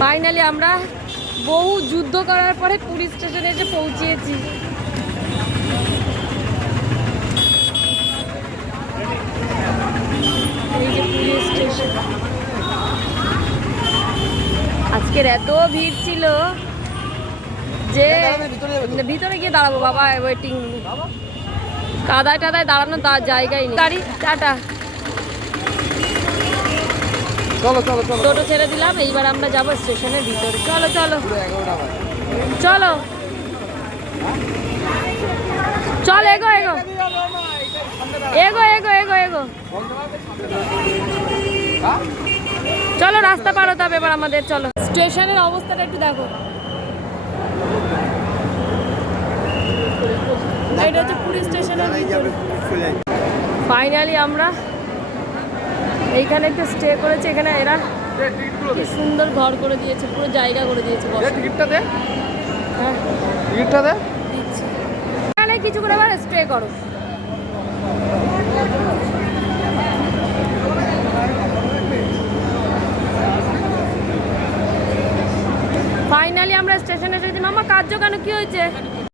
Finally আমরা বহু যুদ্ধ করার পরে পুলিশ স্টেশনে এসে পৌঁছিয়েছি। আজকের এত ভিড় ছিল যে ভিতরে গিয়ে দাঁড়াবো বাবা ওয়েটিং কাদায় টাদায় দাঁড়ানো তার জায়গায় নেই। গাড়ি টাটা। চলো চলো চলো। টোটো ছেড়ে দিলাম এইবার আমরা যাব স্টেশনের ভিতরে। চলো চলো। পুরো চলো। চল এগো এগো। এগো এগো এগো এগো। চলো রাস্তা পার হতে হবে এবার আমাদের চলো। স্টেশনের অবস্থাটা একটু দেখো। এটা হচ্ছে পুলিশ স্টেশনের ফাইনালি আমরা এইখানে একটু স্টে করেছে এখানে এরা কি সুন্দর ঘর করে দিয়েছে পুরো জায়গা করে দিয়েছে। টিকিটটা দে। হ্যাঁ। টিকিটটা দে। দিচ্ছি। এখানে কিছু করে এবার স্টে করো। ফাইনালি আমরা স্টেশনে এসেছি মামা কার্য কেন কি হয়েছে?